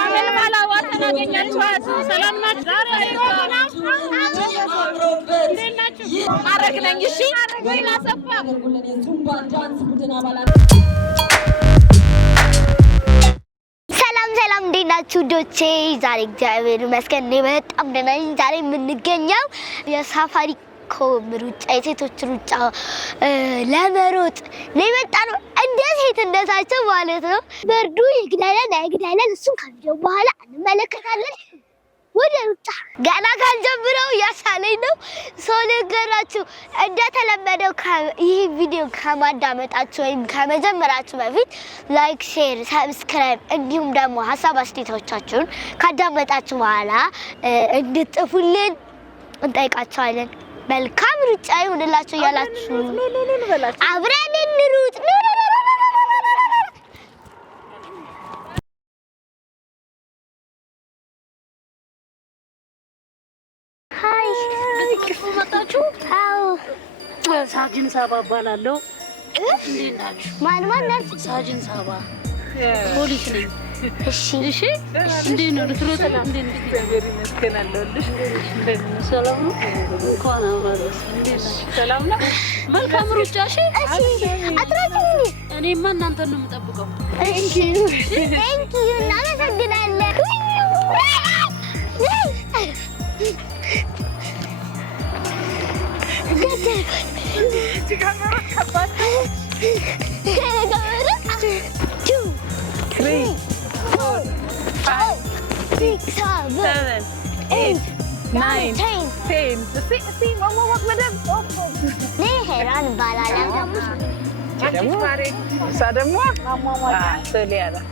አመል ባላዋት ተናገኛችሁ ሰላም ናችሁ አረግ ነኝ እሺ ወይና ሰፋ ዙምባ ዳንስ ቡድን አባላት ሰላም እንዴት ናችሁ ዶቼ ዛሬ እግዚአብሔር ይመስገን በጣም ደህና ነኝ ዛሬ የምንገኘው የሳፋሪ ኮምሩጫ የሴቶች ሩጫ ለመሮጥ ለመጣነው እንዴት እንደታቸው ማለት ነው በርዱ ይግዳለን እሱን ከቪዲዮ በኋላ እንመለከታለን ወደ ሩጫ ገና ካልጀምረው ያሳለኝ ነው ነገራችሁ እንደተለመደው ይሄ ቪዲዮ ከማዳመጣችሁ ወይም ከመጀመራችሁ በፊት ላይክ ሼር ሰብስክራይብ እንዲሁም ደግሞ ሐሳብ አስተያየቶቻችሁን ካዳመጣችሁ በኋላ እንድትጽፉልን እንጠይቃችኋለን መልካም ሩጫ ይሁንላችሁ ያላችሁ አብረን እንሩጥ ሃይ መጣችሁ አው ሳጅን ሳባ ባላለው እንዴት ናችሁ ማን ሳጅን ሳባ ፖሊስ ነኝ እሺ እንዴት ነው ልትሮጥ እንዴት እግዚአብሔር ይመስገን አለልሽ እንዴት ነው ሰላም ነው እንኳን አብራለሽ እንዴት ነው ሰላም ነው መልካም ሩጫ እሺ አትራጭኝ እኔማ እናንተን ነው የምጠብቀው እሺ ቴንክ ዩ እናመሰግናለን Camera kapat. Camera. 2, 3, 4, 5, 6, 7, 8, 9, 10. See, mama wag madam. Ni heran balalang kamu. Mari. Sadamo? Mama. Soliada.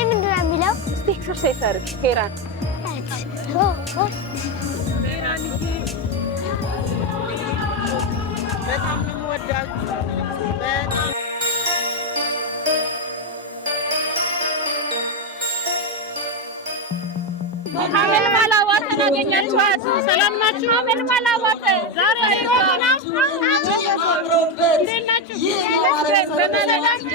ምንድን ነው የሚለው? ኤክሰርሳይዝ አድርግ ሄራን በጣም ነው የምወዳችሁ በጣም አመል ባላዋት ተናገኛችሁ ሰላም ናችሁ አመል ባላዋት ዛሬ አይቆናችሁ እንዴት ናችሁ በመለዳችሁ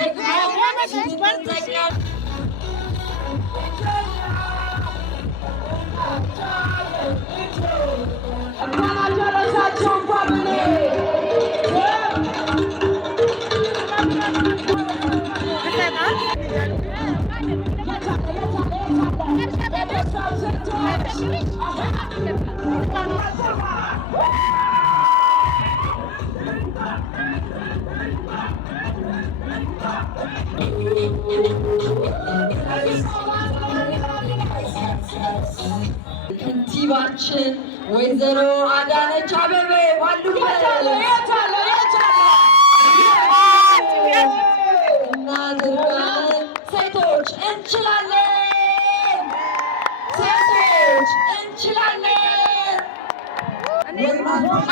ከንቲባችን ወይዘሮ አዳነች አቤቤ ባሉበት እናድርጋለን ሴቶች እንችላለን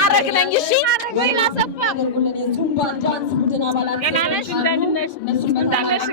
አረግ ነኝ እሺ ወይና ሰፋ ዙምባ ዳንስ ቡድን አባላት ገናነሽ እንደነሽ እንደነሽ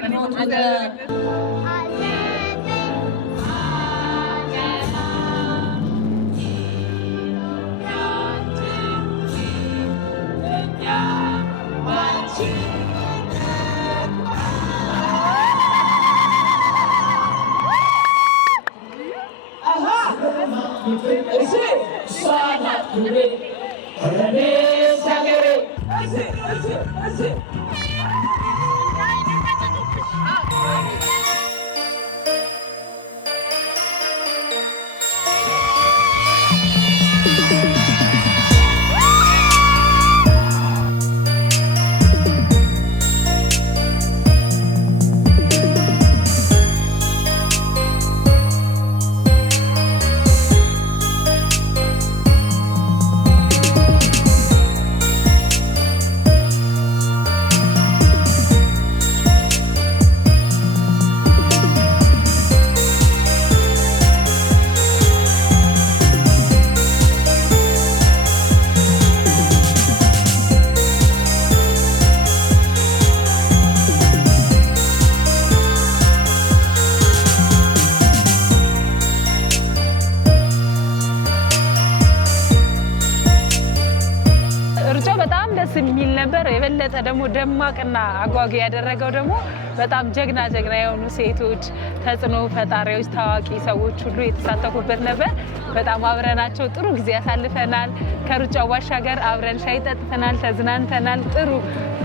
የበለጠ ደግሞ ደማቅና አጓጊ ያደረገው ደግሞ በጣም ጀግና የሆኑ ሴቶች ተጽዕኖ ፈጣሪዎች፣ ታዋቂ ሰዎች ሁሉ የተሳተፉበት ነበር። በጣም አብረናቸው ጥሩ ጊዜ ያሳልፈናል። ከሩጫው ባሻገር አብረን ሻይ ጠጥተናል፣ ተዝናንተናል፣ ጥሩ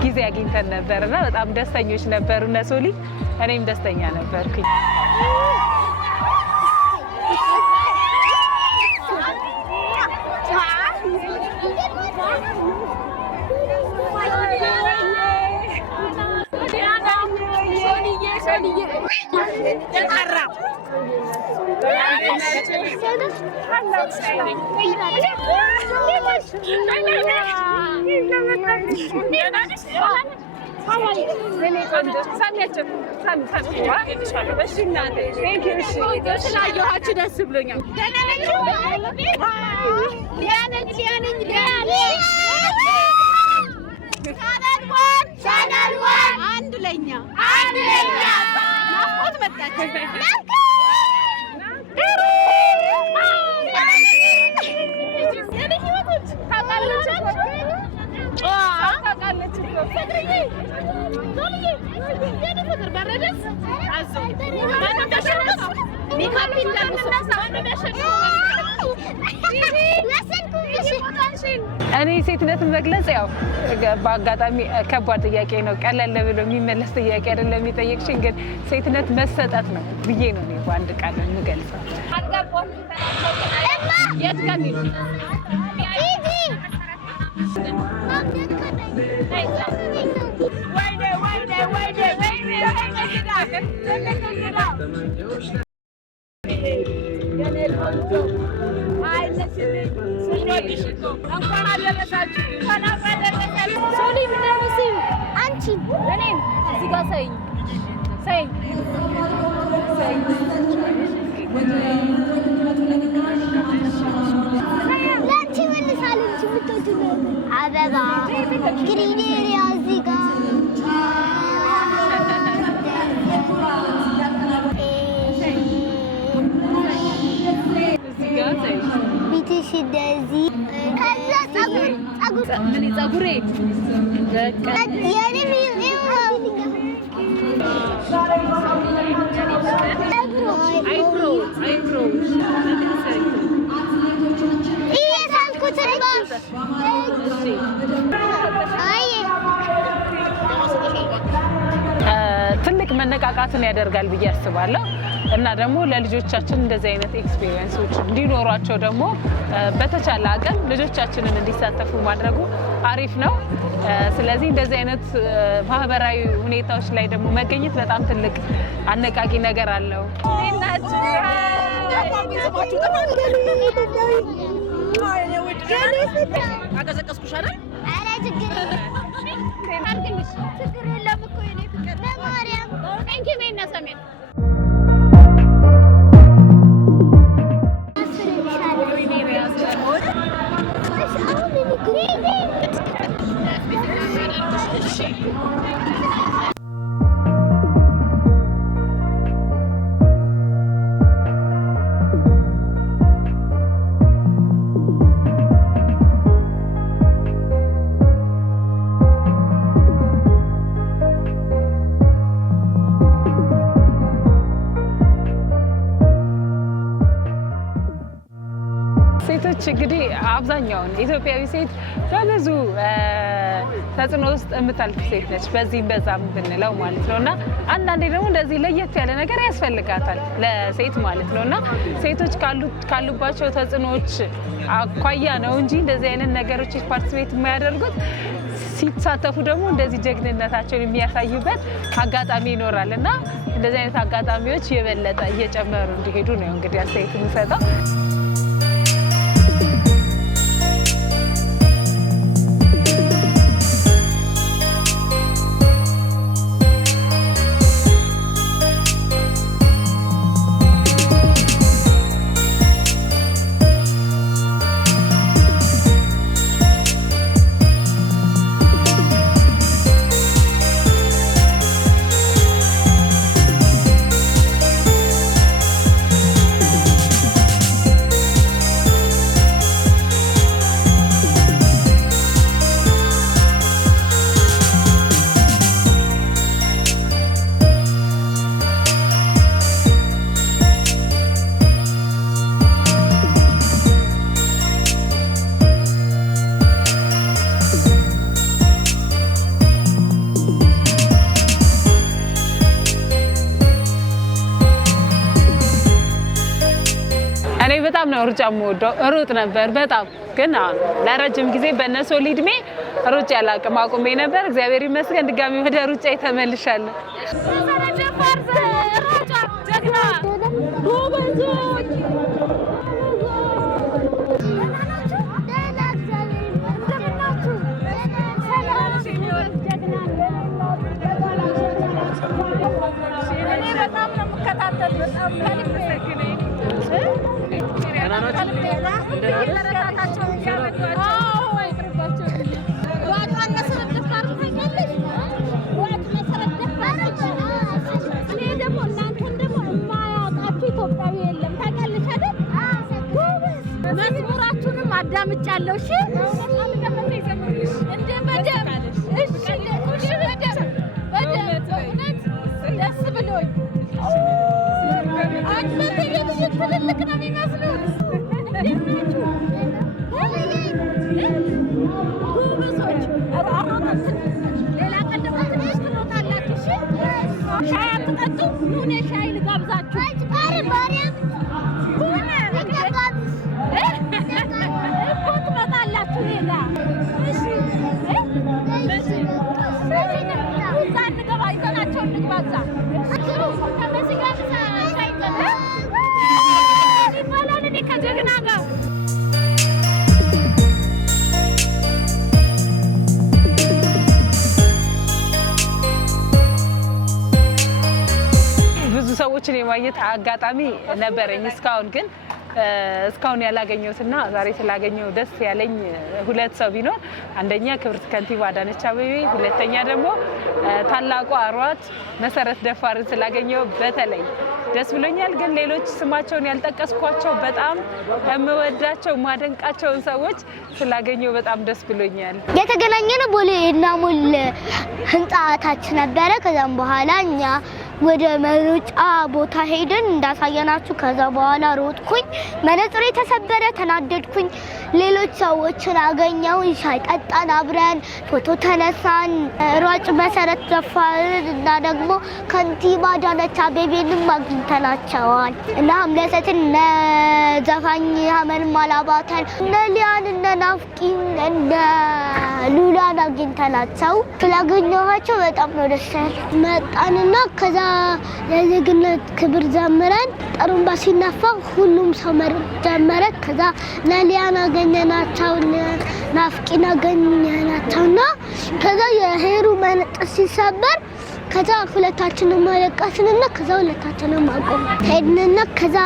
ጊዜ አግኝተን ነበርና በጣም ደስተኞች ነበሩ እነ ሶሊ። እኔም ደስተኛ ነበርኩኝ። ስላየኋችሁ ደስ ብሎኛል። አንድ ለኛ ናፍቆት መጣች። እኔ ሴትነትን መግለጽ ያው በአጋጣሚ ከባድ ጥያቄ ነው። ቀለል ብሎ የሚመለስ ጥያቄ አይደለም የሚጠየቅሽኝ፣ ግን ሴትነት መሰጠት ነው ብዬ ነው እኔ በአንድ ቃል የምገልጸው። አበባ ግሪኔሪያ እዚህ ጋር ፊትሽ እንደዚህ ከዛ ጸጉሬ ትልቅ መነቃቃትን ያደርጋል ብዬ አስባለሁ። እና ደግሞ ለልጆቻችን እንደዚህ አይነት ኤክስፒሪየንሶች እንዲኖሯቸው ደግሞ በተቻለ አቅም ልጆቻችንን እንዲሳተፉ ማድረጉ አሪፍ ነው። ስለዚህ እንደዚህ አይነት ማህበራዊ ሁኔታዎች ላይ ደግሞ መገኘት በጣም ትልቅ አነቃቂ ነገር አለው። ሴቶች እንግዲህ አብዛኛውን ኢትዮጵያዊ ሴት በብዙ ተጽዕኖ ውስጥ የምታልፍ ሴት ነች፣ በዚህም በዛም ብንለው ማለት ነው። እና አንዳንዴ ደግሞ እንደዚህ ለየት ያለ ነገር ያስፈልጋታል ለሴት ማለት ነው። እና ሴቶች ካሉባቸው ተጽዕኖዎች አኳያ ነው እንጂ እንደዚህ አይነት ነገሮች ፓርቲሲፔት የማያደርጉት ሲሳተፉ ደግሞ እንደዚህ ጀግንነታቸውን የሚያሳዩበት አጋጣሚ ይኖራል። እና እንደዚህ አይነት አጋጣሚዎች የበለጠ እየጨመሩ እንዲሄዱ ነው እንግዲህ አስተያየት የምሰጠው። እኔ በጣም ነው ሩጫ የምወደው። ሩጥ ነበር በጣም ግን ለረጅም ጊዜ በእነሱ ሊድሜ ሩጫ ያላቅም አቁሜ ነበር። እግዚአብሔር ይመስገን ድጋሚ ወደ ሩጫ ተመልሻለሁ። መዝሙራችሁንም አዳምጫለሁ። እሺ እንደ በደም እሺ በደም ደስ ብሎኝ አንተ ቴሌቪዥን ትልልቅ ነው የሚመስሉት። ጎበዞች ሌላ ቀን ደግሞ ትንሽ ትሮጣላችሁ። እሺ ሻይ አትጠጡ? ኑኔ ሻይ ልጋብዛችሁ። ብዙ ሰዎችን የማየት አጋጣሚ ነበረኝ እስካሁን ያላገኘሁትና ዛሬ ስላገኘሁ ደስ ያለኝ ሁለት ሰው ቢኖር አንደኛ ክብርት ከንቲባ አዳነች አቤቤ፣ ሁለተኛ ደግሞ ታላቋ ሯጭ መሰረት ደፋርን ስላገኘሁ በተለይ ደስ ብሎኛል። ግን ሌሎች ስማቸውን ያልጠቀስኳቸው በጣም የምወዳቸው ማደንቃቸውን ሰዎች ስላገኘሁ በጣም ደስ ብሎኛል። የተገናኘነው ቦሌ እና ሞል ህንጻ ታች ነበረ። ከዛም በኋላ እኛ ወደ መሮጫ ቦታ ሄደን እንዳሳየናችሁ ከዛ በኋላ ሮጥኩኝ። መነጽሬ ተሰበረ፣ ተናደድኩኝ። ሌሎች ሰዎችን አገኘው፣ ሻይ ጠጣን፣ አብረን ፎቶ ተነሳን። ሯጭ መሰረት ደፋርን እና ደግሞ ከንቲባ አዳነች አቤቤንም አግኝተናቸዋል እና አምለሰትን እነ ዘፋኝ ሀመን ማላባተን እነ ሊያን እነ ናፍቂን እነ ሉላን አግኝተናቸው ስላገኘኋቸው በጣም ነው ደስ ያለኝ። መጣንና ከዛ ለዜግነት ክብር ዘምረን ጥሩምባ ሲነፋ ሁሉም ሰው ጀመረ። ከዛ ለሊያን አገኘናቸው፣ ናፍቂን አገኘናቸውና ከዛ የሄሩ መነጽር ሲሰበር ከዛ ሁለታችንም ማለቀስንና ከዛ ሁለታችንም አቆም ሄድንና ከዛ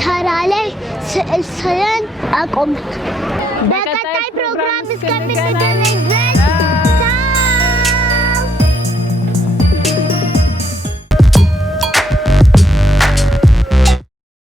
ሻራ ላይ ስዕል ስለን አቆምን። በቀጣይ ፕሮግራም እስከምንገናኝ